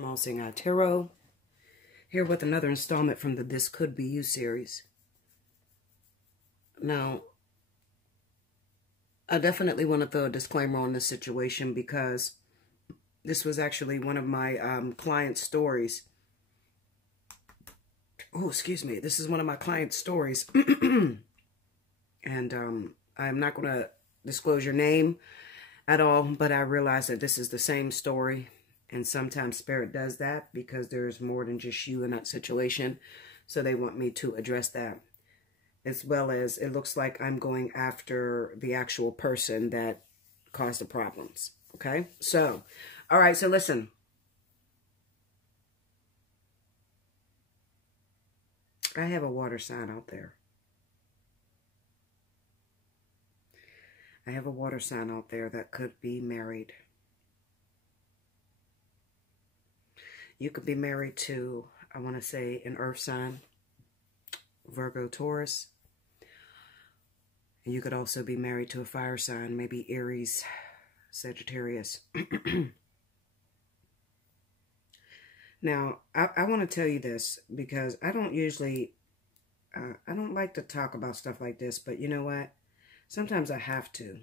from Allseeingeyetarot, here with another installment from the This Could Be You series. Now, I definitely want to throw a disclaimer on this situation because this was actually one of my client's stories. Oh, excuse me. This is one of my client's stories. And I'm not going to disclose your name at all, but I realize that this is the same story. And sometimes Spirit does that because there's more than just you in that situation. So they want me to address that. As well as it looks like I'm going after the actual person that caused the problems. Okay? So, all right. So listen. I have a water sign out there. I have a water sign out there that could be married. You could be married to, I want to say, an earth sign, Virgo, Taurus. And you could also be married to a fire sign, maybe Aries, Sagittarius. Now, I want to tell you this because I don't usually, I don't like to talk about stuff like this, but you know what? Sometimes I have to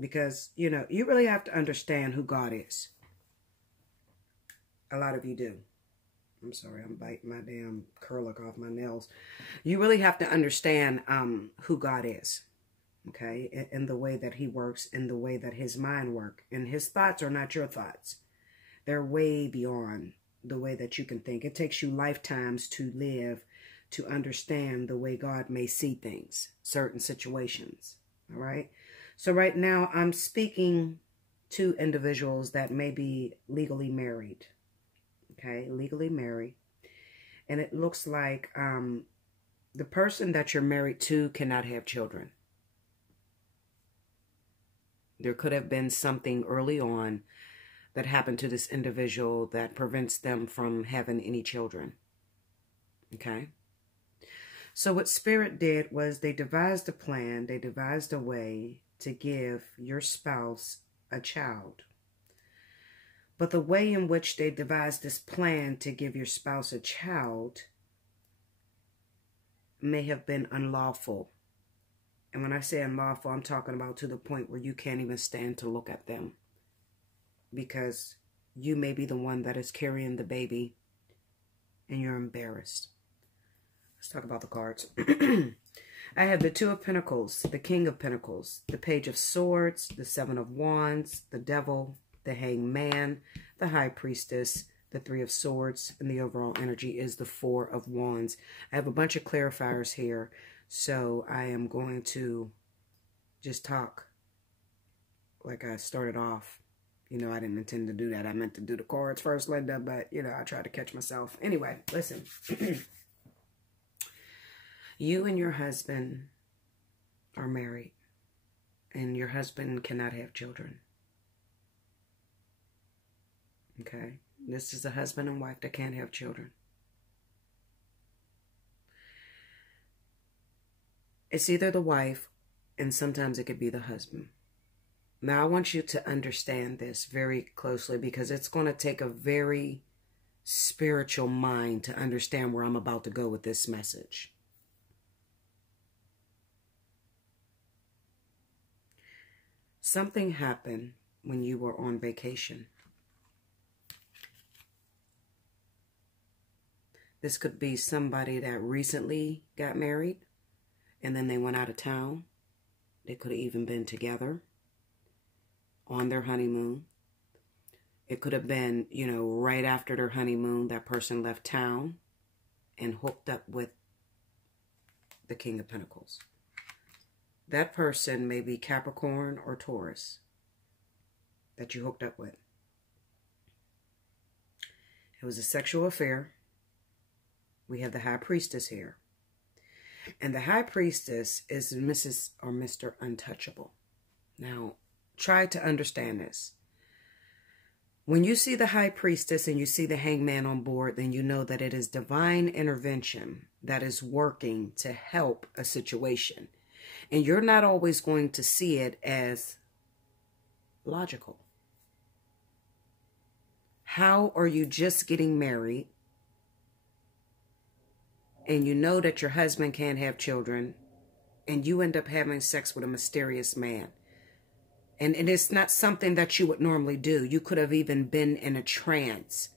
because, you know, you really have to understand who God is. A lot of you do. I'm sorry, I'm biting my damn curlic off my nails. You really have to understand who God is, okay? In the way that he works, in the way that his mind works. And his thoughts are not your thoughts. They're way beyond the way that you can think. It takes you lifetimes to live, to understand the way God may see things, certain situations. All right. So right now I'm speaking to individuals that may be legally married. Okay. Legally married. And it looks like the person that you're married to cannot have children. There could have been something early on that happened to this individual that prevents them from having any children. Okay. So what Spirit did was they devised a plan, they devised a way to give your spouse a child. But the way in which they devised this plan to give your spouse a child may have been unlawful. And when I say unlawful, I'm talking about to the point where you can't even stand to look at them. Because you may be the one that is carrying the baby and you're embarrassed. Let's talk about the cards. I have the Two of Pentacles, the King of Pentacles, the Page of Swords, the Seven of Wands, the Devil, the Hanged Man, the High Priestess, the Three of Swords, and the overall energy is the Four of Wands. I have a bunch of clarifiers here, so I am going to just talk like I started off. You know, I didn't intend to do that. I meant to do the cards first, Linda, but, you know, I tried to catch myself. Anyway, listen. You and your husband are married, and your husband cannot have children. Okay? This is a husband and wife that can't have children. It's either the wife, and sometimes it could be the husband. Now, I want you to understand this very closely because it's going to take a very spiritual mind to understand where I'm about to go with this message. Something happened when you were on vacation. This could be somebody that recently got married and then they went out of town. They could have even been together on their honeymoon. It could have been, you know, right after their honeymoon, that person left town and hooked up with the King of Pentacles. That person may be Capricorn or Taurus that you hooked up with. It was a sexual affair. We have the High Priestess here. And the High Priestess is Mrs. or Mr. Untouchable. Now, try to understand this. When you see the High Priestess and you see the Hanged Man on board, then you know that it is divine intervention that is working to help a situation. And you're not always going to see it as logical. How are you just getting married and you know that your husband can't have children and you end up having sex with a mysterious man? And it's not something that you would normally do. You could have even been in a trance.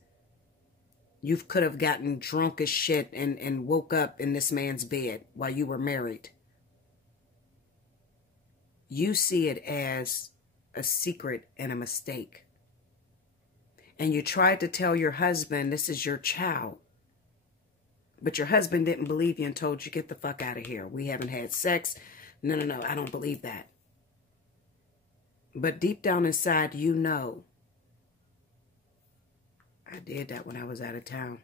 You could have gotten drunk as shit and woke up in this man's bed while you were married. You see it as a secret and a mistake. And you tried to tell your husband this is your child. But your husband didn't believe you and told you, get the fuck out of here. We haven't had sex. No, I don't believe that. But deep down inside, you know, I did that when I was out of town.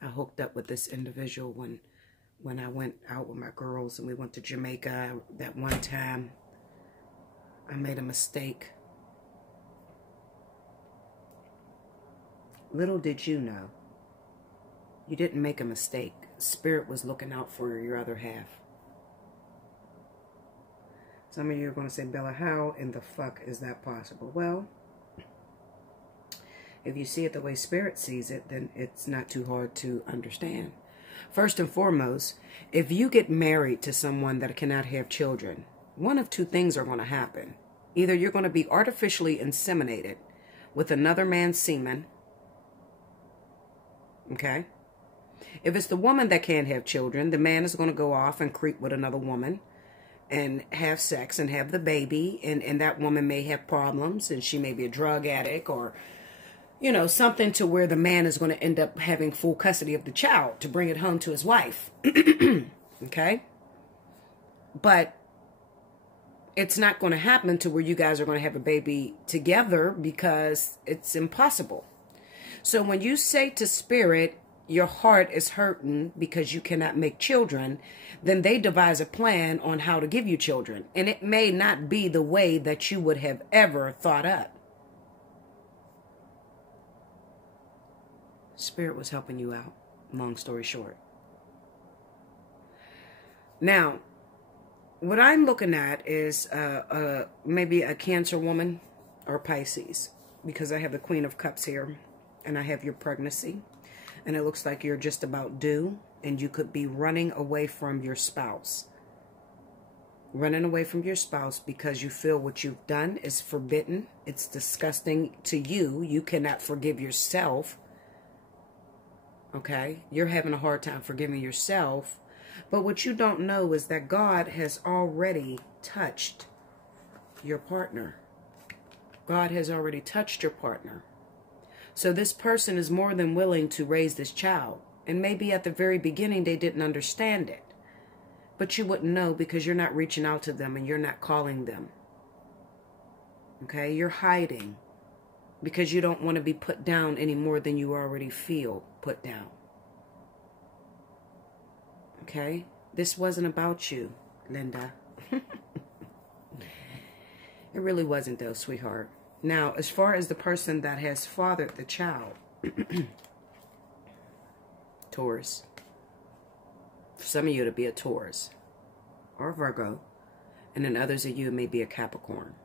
I hooked up with this individual when I went out with my girls and we went to Jamaica that one time. I made a mistake. Little did you know, you didn't make a mistake. Spirit was looking out for your other half. Some of you are going to say, Bella, how in the fuck is that possible? Well, if you see it the way Spirit sees it, then it's not too hard to understand. First and foremost, if you get married to someone that cannot have children, one of two things are going to happen. Either you're going to be artificially inseminated with another man's semen. Okay? If it's the woman that can't have children, the man is going to go off and creep with another woman and have sex and have the baby. And that woman may have problems and she may be a drug addict or, you know, something to where the man is going to end up having full custody of the child to bring it home to his wife. Okay? But it's not going to happen to where you guys are going to have a baby together because it's impossible. So when you say to Spirit, your heart is hurting because you cannot make children, then they devise a plan on how to give you children. And it may not be the way that you would have ever thought up. Spirit was helping you out, long story short. Now, what I'm looking at is maybe a Cancer woman or Pisces, because I have the Queen of Cups here and I have your pregnancy. And it looks like you're just about due and you could be running away from your spouse. Running away from your spouse because you feel what you've done is forbidden. It's disgusting to you. You cannot forgive yourself. Okay? You're having a hard time forgiving yourself. But what you don't know is that God has already touched your partner. God has already touched your partner. So this person is more than willing to raise this child. And maybe at the very beginning they didn't understand it. But you wouldn't know because you're not reaching out to them and you're not calling them. Okay? You're hiding because you don't want to be put down any more than you already feel put down. Okay? This wasn't about you, Linda. It really wasn't though, sweetheart. Now, as far as the person that has fathered the child, Taurus. For some of you, it'll be a Taurus or Virgo. And then others of you, it may be a Capricorn.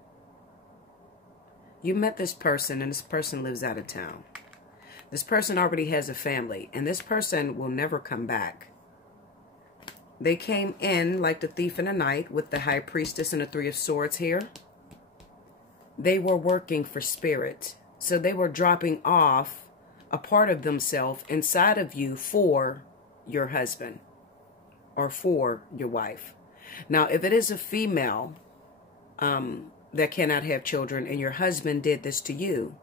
You met this person and this person lives out of town. This person already has a family and this person will never come back. They came in like the thief in the night with the High Priestess and the Three of Swords here. They were working for Spirit. So they were dropping off a part of themselves inside of you for your husband or for your wife. Now, if it is a female that cannot have children and your husband did this to you,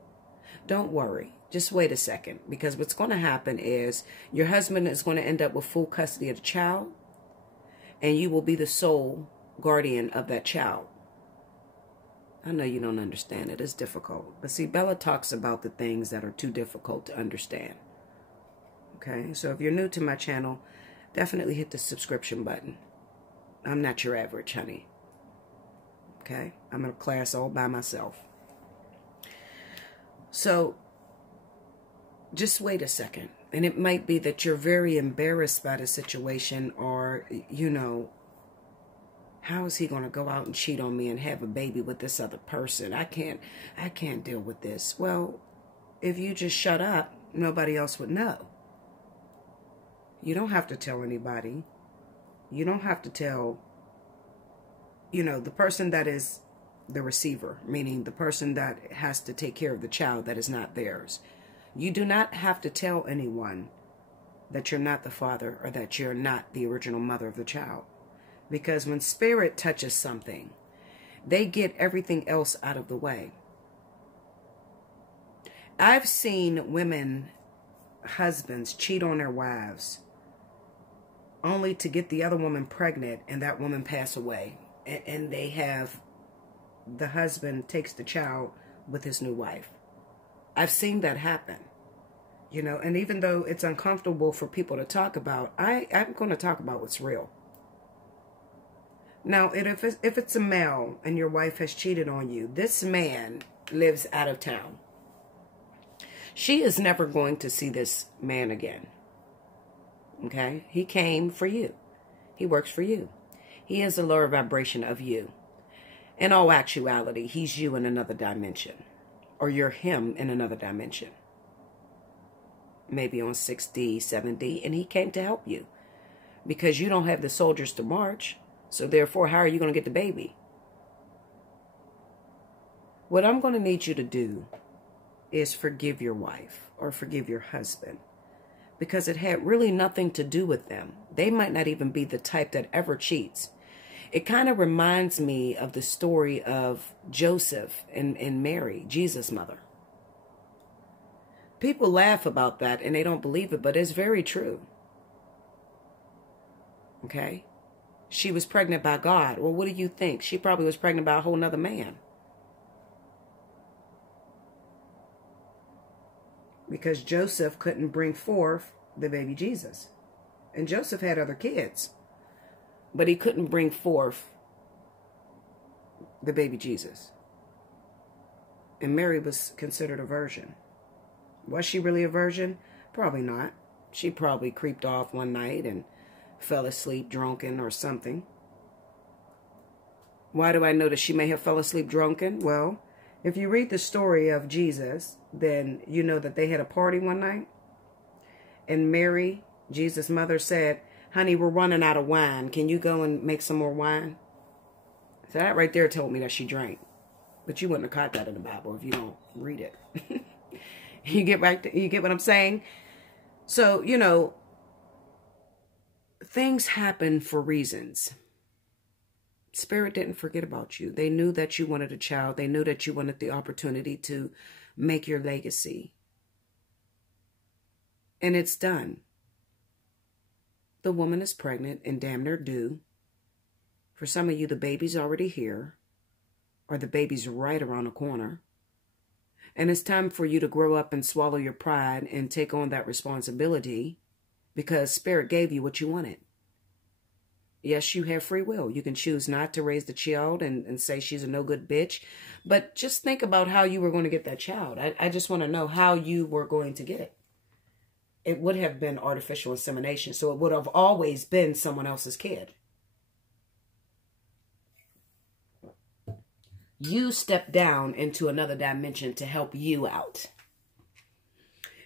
don't worry. Just wait a second. Because what's going to happen is your husband is going to end up with full custody of the child and you will be the sole guardian of that child. I know you don't understand it. It's difficult. But see, Bella talks about the things that are too difficult to understand. Okay? So if you're new to my channel, definitely hit the subscription button. I'm not your average, honey. Okay? I'm in a class all by myself. So, just wait a second. And it might be that you're very embarrassed by the situation or, you know, how is he going to go out and cheat on me and have a baby with this other person? I can't deal with this. Well, if you just shut up, nobody else would know. You don't have to tell anybody. You don't have to tell, the person that is the receiver, meaning the person that has to take care of the child that is not theirs. You do not have to tell anyone that you're not the father or that you're not the original mother of the child. Because when spirit touches something, they get everything else out of the way. I've seen women, husbands, cheat on their wives only to get the other woman pregnant and that woman pass away. And the husband takes the child with his new wife. I've seen that happen. And even though it's uncomfortable for people to talk about, I'm going to talk about what's real. Now, if it's a male and your wife has cheated on you, this man lives out of town. She is never going to see this man again. Okay? He came for you. He works for you. He is a lower vibration of you. In all actuality, he's you in another dimension. Or you're him in another dimension. Maybe on 6D, 7D, and he came to help you. Because you don't have the soldiers to march. So therefore, how are you going to get the baby? What I'm going to need you to do is forgive your wife or forgive your husband. Because it had really nothing to do with them. They might not even be the type that ever cheats. It kind of reminds me of the story of Joseph and Mary, Jesus' mother. People laugh about that and they don't believe it, but it's very true. Okay? She was pregnant by God. Well, what do you think? She probably was pregnant by a whole nother man. Because Joseph couldn't bring forth the baby Jesus. And Joseph had other kids. But he couldn't bring forth the baby Jesus. And Mary was considered a virgin. Was she really a virgin? Probably not. She probably creeped off one night and fell asleep drunken or something. Why do I know that she may have fell asleep drunken? Well, if you read the story of Jesus, then you know that they had a party one night. And Mary, Jesus' mother, said, "Honey, we're running out of wine. Can you go and make some more wine?" So that right there told me that she drank. But you wouldn't have caught that in the Bible if you don't read it. You get what I'm saying? So, things happen for reasons. Spirit didn't forget about you. They knew that you wanted a child. They knew that you wanted the opportunity to make your legacy. And it's done. The woman is pregnant and damn near due. For some of you, the baby's already here. Or the baby's right around the corner. And it's time for you to grow up and swallow your pride and take on that responsibility. Because Spirit gave you what you wanted. Yes, you have free will. You can choose not to raise the child and say she's a no-good bitch. But just think about how you were going to get that child. I just want to know how you were going to get it. It would have been artificial insemination. So it would have always been someone else's kid. You stepped down into another dimension to help you out.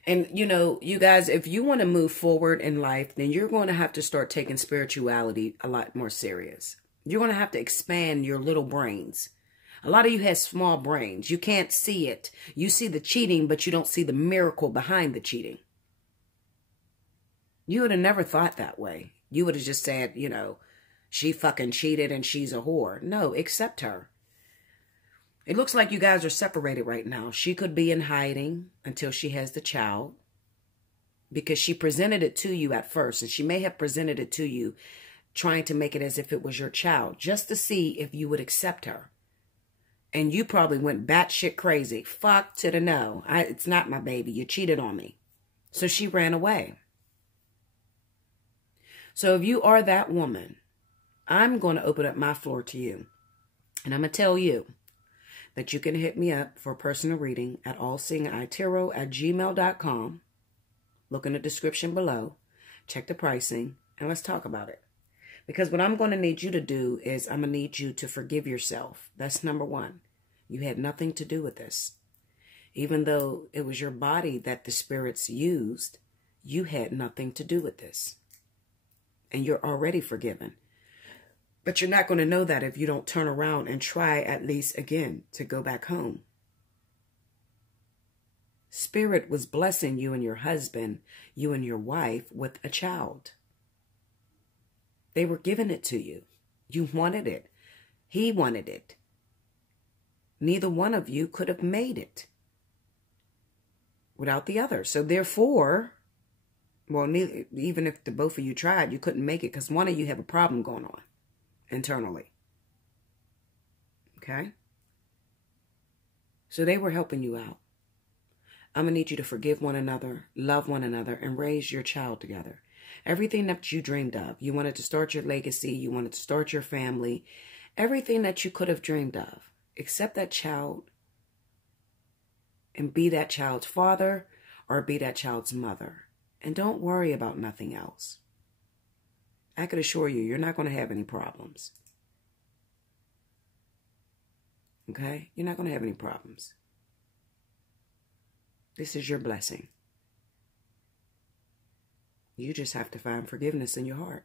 And, you guys, if you want to move forward in life, then you're going to have to start taking spirituality a lot more serious. You're going to have to expand your little brains. A lot of you have small brains. You can't see it. You see the cheating, but you don't see the miracle behind the cheating. You would have never thought that way. You would have just said, she fucking cheated and she's a whore. No, accept her. It looks like you guys are separated right now. She could be in hiding until she has the child. Because she presented it to you at first. And she may have presented it to you trying to make it as if it was your child. Just to see if you would accept her. And you probably went batshit crazy. Fuck to the no. It's not my baby. You cheated on me. So she ran away. So if you are that woman, I'm going to open up my floor to you. And I'm going to tell you that you can hit me up for a personal reading at allseeingeyetarot@gmail.com. Look in the description below. Check the pricing. And let's talk about it. Because what I'm going to need you to do is I'm going to need you to forgive yourself. That's number one. You had nothing to do with this. Even though it was your body that the spirits used, you had nothing to do with this. And you're already forgiven. But you're not going to know that if you don't turn around and try at least again to go back home. Spirit was blessing you and your husband, you and your wife with a child. They were giving it to you. You wanted it. He wanted it. Neither one of you could have made it without the other. So therefore, well, even if the both of you tried, you couldn't make it because one of you have a problem going on internally. Okay? So they were helping you out. I'm going to need you to forgive one another, love one another, and raise your child together. Everything that you dreamed of. You wanted to start your legacy. You wanted to start your family. Everything that you could have dreamed of. Accept that child and be that child's father or be that child's mother. And don't worry about nothing else. I can assure you, you're not going to have any problems. Okay? You're not going to have any problems. This is your blessing. You just have to find forgiveness in your heart.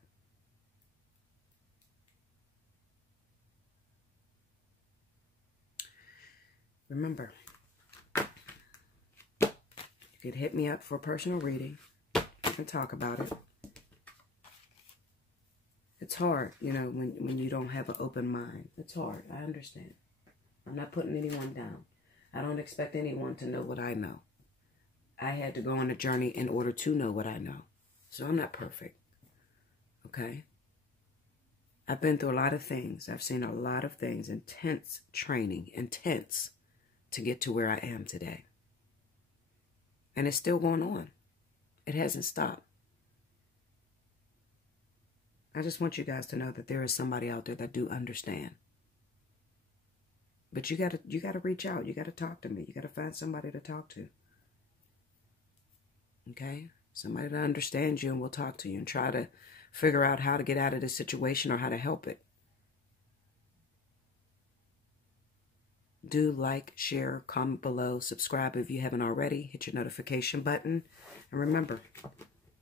Remember, you could hit me up for a personal reading and talk about it. It's hard, you know, when you don't have an open mind. It's hard. I understand. I'm not putting anyone down. I don't expect anyone to know what I know. I had to go on a journey in order to know what I know. So I'm not perfect. Okay? I've been through a lot of things. I've seen a lot of things. Intense training. Intense to get to where I am today. And it's still going on. It hasn't stopped. I just want you guys to know that there is somebody out there that do understand. But you gotta reach out. You gotta talk to me. You gotta find somebody to talk to. Okay? Somebody that understands you and will talk to you and try to figure out how to get out of this situation or how to help it. Do like, share, comment below, subscribe if you haven't already. Hit your notification button. And remember,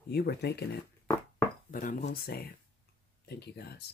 you were thinking it, but I'm going to say it. Thank you, guys.